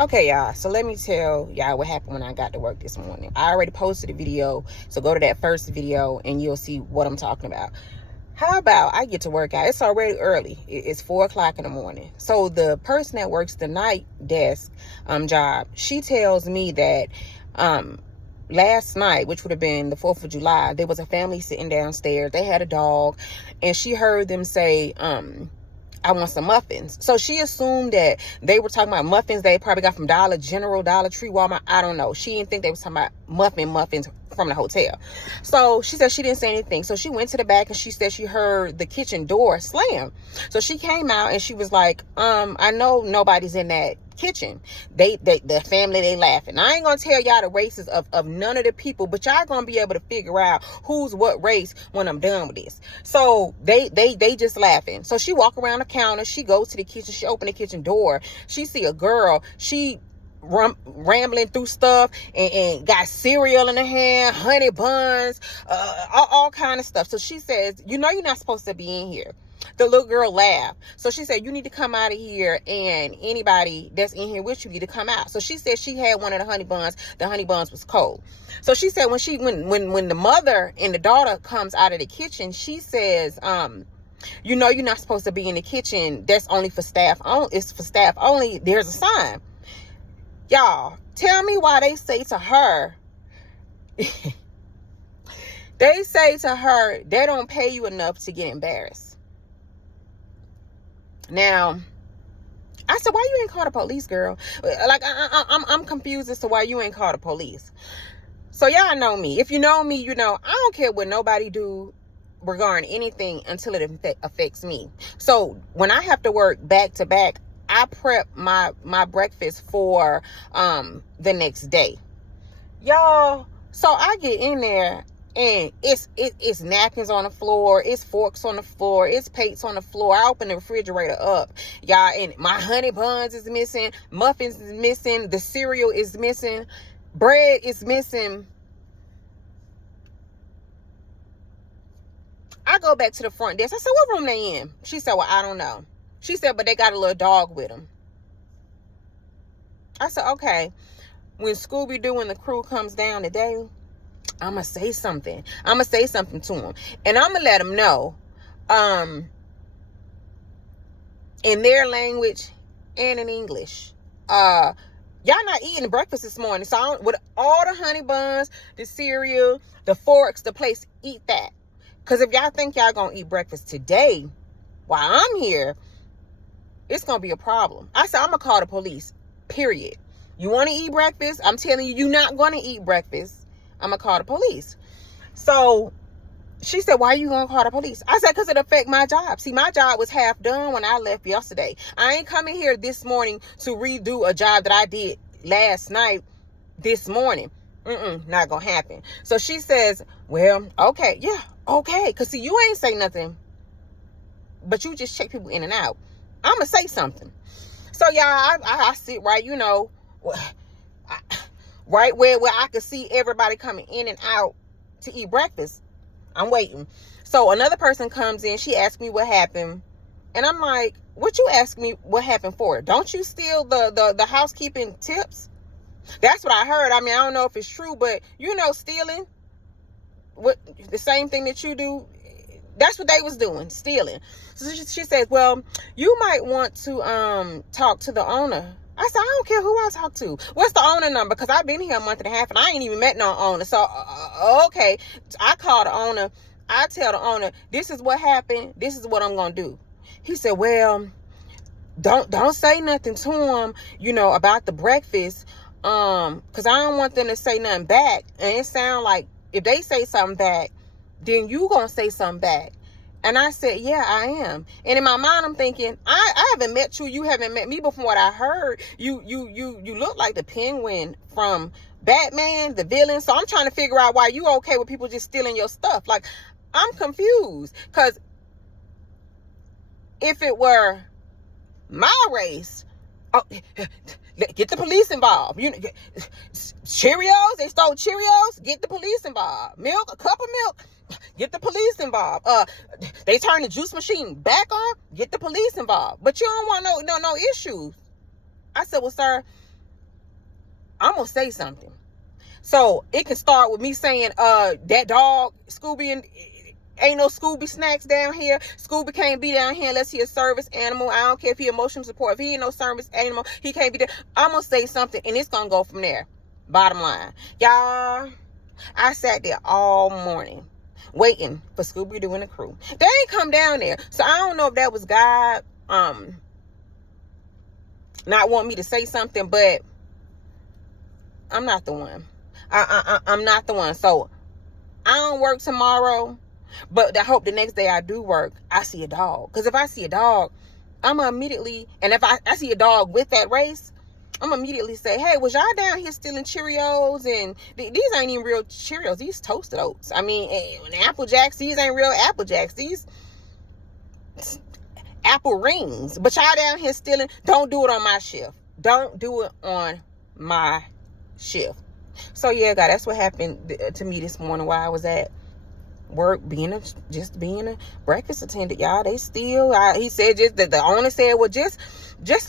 Okay, y'all, so let me tell y'all what happened when I got to work this morning. I already posted a video, so go to that first video and you'll see what I'm talking about. How about I get to work out? It's already early. It's 4 o'clock in the morning. So the person that works the night desk job, she tells me that last night, which would have been the 4th of July, there was a family sitting downstairs. They had a dog, and she heard them say, I want some muffins. So she assumed that they were talking about muffins they probably got from Dollar General, Dollar Tree, Walmart. I don't know. She didn't think they were talking about muffins from the hotel. So she said she didn't say anything. So she went to the back and she said she heard the kitchen door slam. So she came out and she was like, I know nobody's in that kitchen. The family, they laughing. I ain't gonna tell y'all the races of none of the people, but y'all gonna be able to figure out who's what race when I'm done with this. So they just laughing. So she walk around the counter, she goes to the kitchen, she open the kitchen door, she see a girl, she rambling through stuff and got cereal in her hand, honey buns, all kind of stuff. So she says, you know, you're not supposed to be in here. The little girl laughed. So she said, you need to come out of here, and anybody that's in here with you need to come out. So she said she had one of the honey buns. The honey buns was cold. So she said when the mother and the daughter comes out of the kitchen, she says, you know, you're not supposed to be in the kitchen. That's only for staff. It's for staff only. There's a sign. Y'all, tell me why they say to her, they say to her, they don't pay you enough to get embarrassed. Now, I said, why you ain't call the police, girl? Like, I'm confused as to why you ain't call the police. So y'all know me. If you know me, you know, I don't care what nobody do regarding anything until it affects me. So when I have to work back to back, I prep my breakfast for the next day. Y'all, so I get in there and it's napkins on the floor, it's forks on the floor, it's plates on the floor. I open the refrigerator up, y'all, and my honey buns is missing, muffins is missing, the cereal is missing, bread is missing. I go back to the front desk. I said, what room they in? She said, well, I don't know. She said, but they got a little dog with them. I said, okay. When Scooby-Doo and the crew comes down today, I'm going to say something. I'm going to say something to them. And I'm going to let them know, in their language and in English, y'all not eating breakfast this morning. So with all the honey buns, the cereal, the forks, the plates, eat that. Because if y'all think y'all going to eat breakfast today while I'm here, it's going to be a problem. I said, I'm going to call the police, period. You want to eat breakfast? I'm telling you, you're not going to eat breakfast. I'm going to call the police. So she said, why are you going to call the police? I said, because it affect my job. See, my job was half done when I left yesterday. I ain't coming here this morning to redo a job that I did last night this morning. Not going to happen. So she says, well, okay. Yeah, okay. Because see, you ain't say nothing, but you just check people in and out. I'm going to say something. So, y'all, I sit right, you know, right where I could see everybody coming in and out to eat breakfast. I'm waiting. So another person comes in. She asks me what happened. And I'm like, what you ask me what happened for? Don't you steal the housekeeping tips? That's what I heard. I mean, I don't know if it's true, but, you know, stealing, what the same thing that you do, that's what they was doing, stealing. So she says, well, you might want to talk to the owner. I said, I don't care who I talk to. What's the owner number? Because I've been here a month and a half and I ain't even met no owner. So, okay, I call the owner. I tell the owner, this is what happened. This is what I'm going to do. He said, well, don't say nothing to him, you know, about the breakfast. Because I don't want them to say nothing back. And it sound like if they say something back, then you going to say something back. And I said, yeah, I am. And in my mind, I'm thinking, I haven't met you. You haven't met me. But from what I heard, you look like the Penguin from Batman, the villain. So I'm trying to figure out why you okay with people just stealing your stuff. Like, I'm confused. Because if it were my race, oh, get the police involved. You know, Cheerios, they stole Cheerios. Get the police involved. Milk, a cup of milk. Get the police involved. They turn the juice machine back on. Get the police involved. But you don't want no issues. I said, well, sir, I'm gonna say something. So it can start with me saying, that dog, Scooby, and ain't no Scooby snacks down here. Scooby can't be down here unless he a service animal. I don't care if he emotional support. If he ain't no service animal, he can't be there. I'm gonna say something, and it's gonna go from there. Bottom line, y'all, I sat there all morning waiting for Scooby Doo and the crew. They ain't come down there, so I don't know if that was God not want me to say something, but I'm not the one. I'm not the one. So I don't work tomorrow, but I hope the next day I do work, I see a dog. Because if I see a dog, I'm immediately, and if I see a dog with that race, I'm immediately say, hey, was y'all down here stealing Cheerios? And these ain't even real Cheerios. These toasted oats. I mean, Apple Jacks, these ain't real Apple Jacks. These apple rings. But y'all down here stealing. Don't do it on my shift. Don't do it on my shift. So yeah, God, that's what happened to me this morning while I was at work, being a breakfast attendant. Y'all, they still, he said, just the owner said, well, just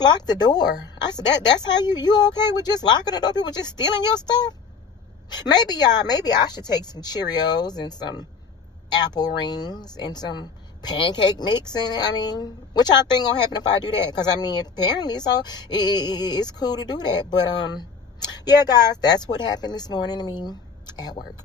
lock the door. I said, that's how you okay with just locking the door? People just stealing your stuff? Maybe I should take some Cheerios and some apple rings and some pancake mix, and I mean, which I think gonna happen if I do that, because I mean, apparently it's cool to do that. But yeah, guys, that's what happened this morning to me at work.